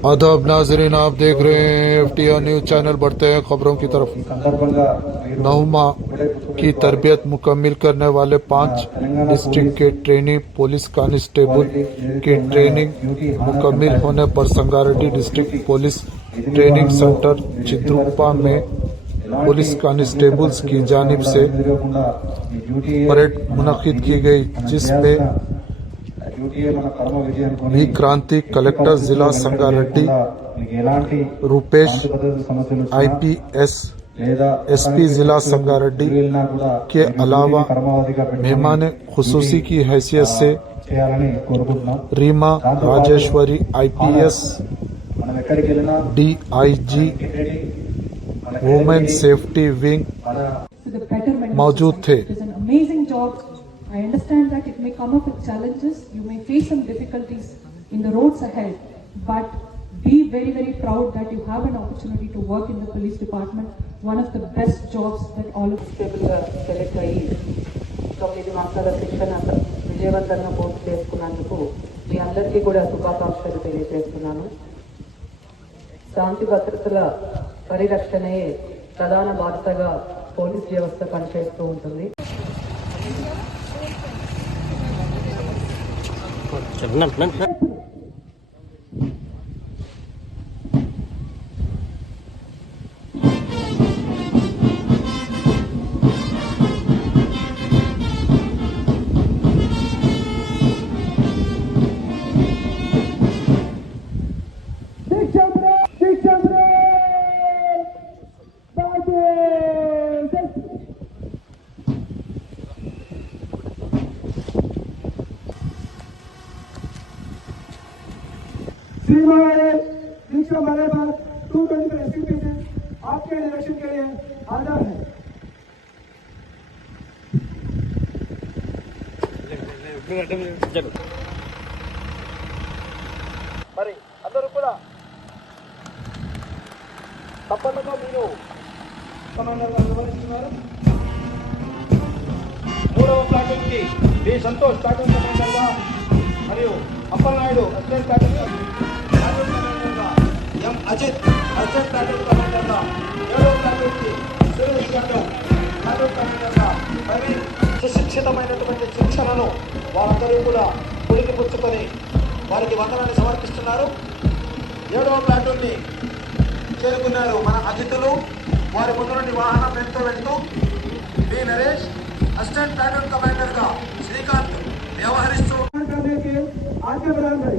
आदाब नाजरीन, आप देख रहे हैं FTR न्यूज चैनल। बढ़ते हैं खबरों की तरफ। 9 माह की तरबियत मुकम्मिल करने वाले 5 डिस्ट्रिक्ट के ट्रेनिंग पुलिस कांस्टेबल की ट्रेनिंग मुकम्मिल होने पर Sangareddy district police training centre Chidruppa में पुलिस कांस्टेबल्स की जानिब से परेड मुनक्किद की गई, जिसमें भी क्रांति कलेक्टर जिला संगारेड्डी रूपेश IPS SP जिला संगारेड्डी के अलावा मेहमान खुसूसी की हैसियत से Reema Rajeshwari IPS DIG women safety wing मौजूद थे। I understand that it may come up with challenges, you may face some difficulties in the roads ahead, but be very, very proud that you have an opportunity to work in the police department, one of the best jobs that all of కానిస్టేబుల్గా select అయ్యి 9 మాసాల శిక్షణ విజయవంతంగా పూర్తి చేసుకున్నందుకు మీ అందరికీ కూడా శుభాకాంక్షలు తెలియజేస్తున్నాను. శాంతి భద్రతల పరిరక్షణే ప్రధాన బాధ్యతగా పోలీస్ వ్యవస్థ పనిచేస్తూ ఉంటుంది. दीक्षा हमारे पास 225 SUP से आपके इलेक्शन के लिए हाजिर है। మరి అందరూ కూడా తప్పకుండా మీరు కమాండర్గా నిర్వహిస్తున్నారు. 3వ ప్లాటూన్ కి డి సంతోష్ ప్లాటూన్ కమాండర్గా మరియు అప్పలనాయుడు అసిస్టెంట్ ప్లాటూన్ కమాండర్గా ఎం అజిత్ అసిస్టెంట్ ప్లాటూన్ కమాండర్గా 7వ ప్లాటూన్ కి సురేష్ గడ్డం ప్లాటూన్ కమాండర్గా ప్రవీణ్ సుశిక్షితమైనటువంటి శిక్షణను వారందరూ కూడా పుణికిపుచ్చుకొని వారికి వందనాన్ని సమర్పిస్తున్నారు. 7వ ప్లాటూన్ ని చేరుకున్నారు మన అతిథులు. వారి ముందు నుండి వాహనం వెళ్తూ డి నరేష్ అసిస్టెంట్ ప్లాటూన్ కమాండర్గా శ్రీకాంత్ వ్యవహరిస్తూ आगे बढ़ा रहे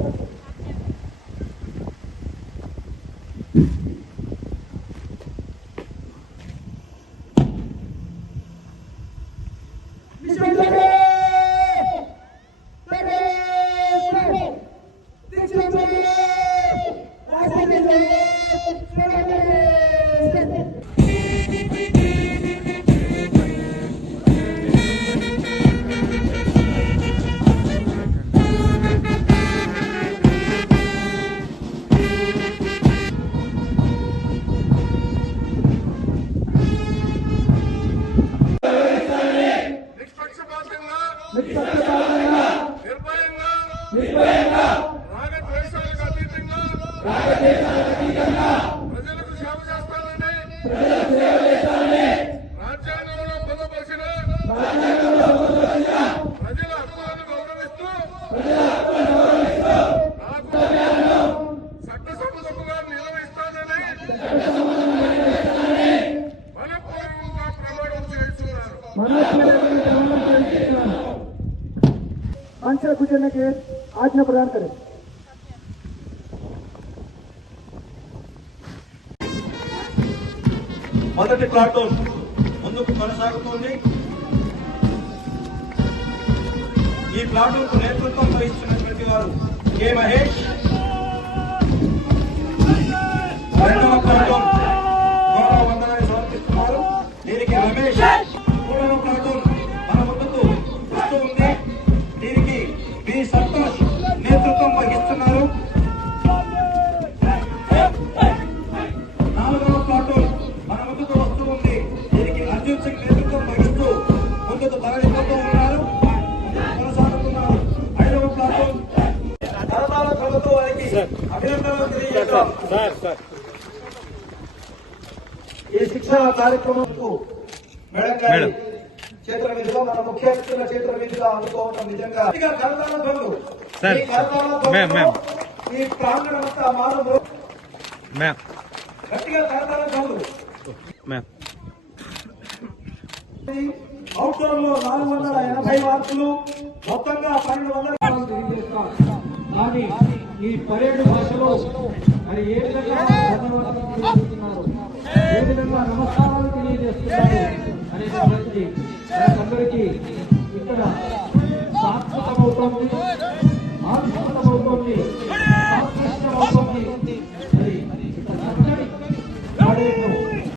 ప్రజలకు సేవ చేస్తానని రాజ్యాంగంలో పొందపరిచిన ప్రజల హక్కులను గౌరవిస్తూ చట్టసమ్మతంగా నిర్వహిస్తానని మనపూర్వకంగా ప్రమాణం చేస్తున్నారు. मंच गुजरने के आज्ञा प्रदान करें। మొదటి ప్లాటూన్ ముందుకు కొనసాగుతోంది. ఈ ప్లాటూన్ కు నేతృత్వం వహిస్తున్నటువంటి వారు కె మహేష్. 2వ ప్లాటూన్ గౌరవ వందనాన్ని సమర్పిస్తున్నారు. దీనికి రమేష్. 3వ ప్లాటూన్ మన ముందుకు వస్తూ ఉంది. దీనికి బి సంతోష్ నేతృత్వం వహిస్తున్నారు. 4వ ప్లాటూన్ మన ముందుకు వస్తూ ఉంది. దీనికి అర్జున్ సింగ్ నేతృత్వం వహిస్తూ ముందుకు తరలిపోతూ ఉన్నారు, కొనసాగుతున్నారు. 5వ ప్లాటూన్ కరతాళ కళతో అభినందనలు తెలియజేస్తాం. ఈ శిక్షణ కార్యక్రమంకు మేడం గారి చేతుల మీదుగా మన ముఖ్య అతిథుల చేతుల మీదుగా అందుకోవడం నిజంగా కరతాళ ధ్వనులు. ఈ కరతాళ ధ్వనులు ఈ ప్రాంగణమంతా మానవులు గట్టిగా కరతాళ ధ్వనులు. అవుట్డోర్ లో 480 మార్కులు, మొత్తంగా 1200 తెలియజేస్తాం. కానీ ఈ పరేడ్ భాషలో మరి ఏ విధంగా ధన్యవాదాలు తెలియజేస్తున్నారు, ఏ విధంగా నమస్కారాలు తెలియజేస్తున్నారు అనే సంగతి అందరికీ ఇక్కడ